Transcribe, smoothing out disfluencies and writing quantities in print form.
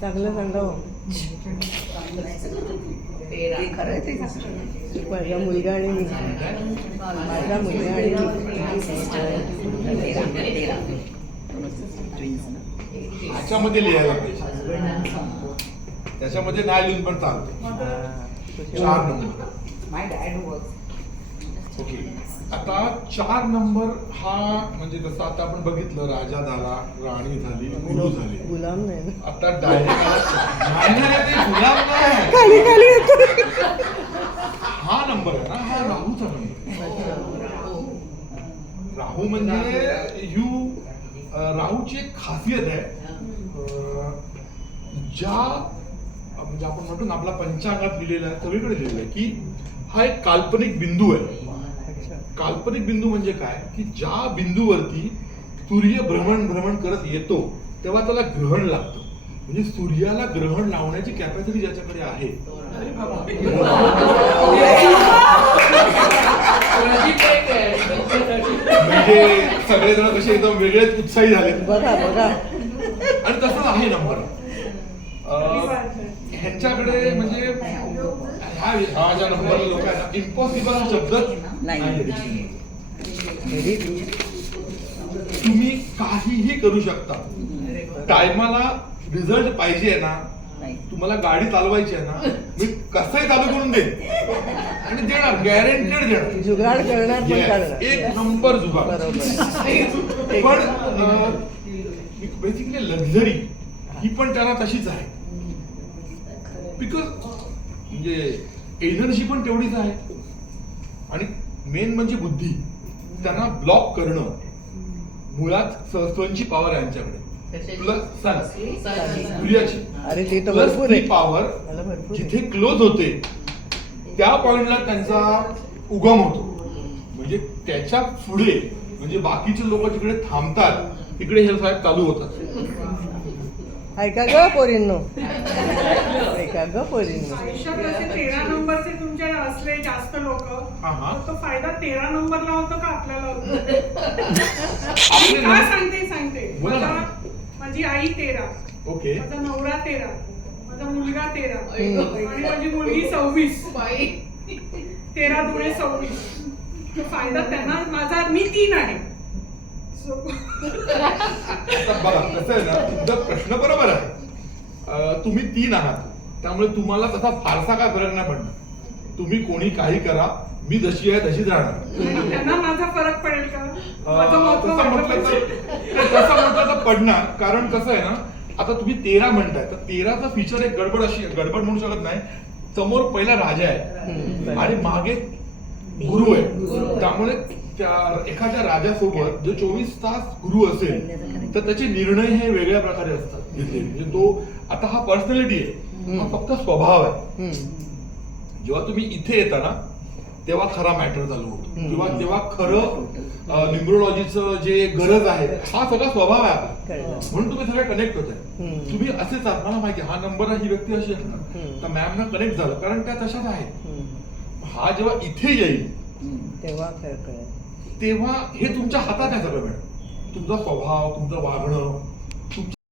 चांगलं सांगा हो. माझा मुलगा आणि मी, माझा मुलगा आणि ह्याच्यामध्ये लिहायला पाहिजे, त्याच्यामध्ये नाही लिहून पण चालतं. 4 नंबर. ओके, आता 4 नंबर हा म्हणजे जसं आता आपण बघितलं, राजा झाला, राणी झाली, गुरु झाली. गुलाम नाही ना. आता डायरेक्ट ते गुलाम नाही, खाली खाली येतो. हा नंबर आहे ना, हा राहूचा नंबर. राहू म्हणजे राहूची एक खासियत आहे. ज्या म्हणजे आपण म्हणतो ना, आपला पंचांगात लिहिलेला आहे, सगळीकडे लिहिलेलं आहे की हा एक काल्पनिक बिंदू आहे. काल्पनिक बिंदू म्हणजे काय की ज्या बिंदूवरती सूर्य भ्रमण करत येतो तेव्हा त्याला ग्रहण लागतं. म्हणजे सूर्याला ग्रहण लावण्याची कॅपॅसिटी ज्याच्याकडे आहे, म्हणजे सगळेजण कसे एकदम वेगळेच उत्साही झाले बघा बघा. आणि तसंच आहे नंबर. ह्यांच्याकडे म्हणजे हा ज्या नंबरला लोक आहेत ना, इम्पॉसिबल हा शब्द नाही. तुम्ही काहीही करू शकता. टायमाला रिझल्ट पाहिजे ना, तुम्हाला गाडी चालवायची आहे ना, मी कसंही चालू करून देईन आणि देणार, गॅरंटेड देणार. जुगाड करणार पण करणार. एक नंबर जुगाड. पण बेसिकली लक्झरी ही पण त्याला तशीच आहे. बिकॉज म्हणजे एनर्जी पण तेवढीच आहे आणि मेन म्हणजे बुद्धी. त्यांना ब्लॉक करणं मुळात सनची पॉवर आहे यांच्याकडे, प्लस सूर्याची. अरे ते तर प्लस भरपूर ती आहे. पॉवर जिथे क्लोज होते त्या पॉइंटला त्यांचा उगम होतो. म्हणजे त्याच्या पुढे म्हणजे बाकीचे लोक जिकडे थांबतात तिकडे हे साहेब चालू होतात. ऐका ग पोरींनो, ऐका ग पोरींनो. आयुष्यात असे 13 नंबरचे तुमच्या असले जास्त लोक, तो फायदा 13 नंबरला होतो का आपल्याला होतो? सांगते माझी आई 13, ओके, माझा नवरा 13, माझा मुलगा 13 आणि माझी मुलगी 26. 13 दुणे 26. तो फायदा त्यांना, माझा मी 3 आहे. बघा कसं आहे ना, तुमचा प्रश्न बरोबर आहे. तुम्ही 3 आहात त्यामुळे तुम्हाला तसा फारसा काय फरक नाही पडणार. तुम्ही कोणी काही करा, मी जशी आहे तशीच राहणार. त्यांना माझा फरक पडेल का? तसं म्हटलं तर पडणार. कारण कसं आहे ना, आता तुम्ही 13 म्हणताय तर 13चा फीचर एक गडबड म्हणू शकत नाही. समोर पहिला राजा आहे आणि मागे गुरु आहे. त्यामुळे त्या एखाद्या राजासोबत जो 24 तास गुरु असेल तर त्याचे निर्णय हे वेगळ्या प्रकारे असतात घेतले. म्हणजे तो आता हा पर्सनॅलिटी आहे, हा फक्त स्वभाव आहे. जेव्हा तुम्ही इथे येता ना तेव्हा खरा मॅटर चालू होतो, किंवा तेव्हा खरं न्यूमरोलॉजीचं जे गरज आहे हा सगळा स्वभाव आहे आपला. म्हणून तुम्ही सगळे कनेक्ट होत आहे. तुम्ही असेच आहात, मला माहिती हा नंबर ही व्यक्ती अशी असणार तर मॅमना कनेक्ट झालं कारण त्या तशाच आहेत. हा जेव्हा इथे येईल तेव्हा हे तुमच्या हातात आहे सगळं मॅडम. तुमचा स्वभाव, तुमचं वागणं,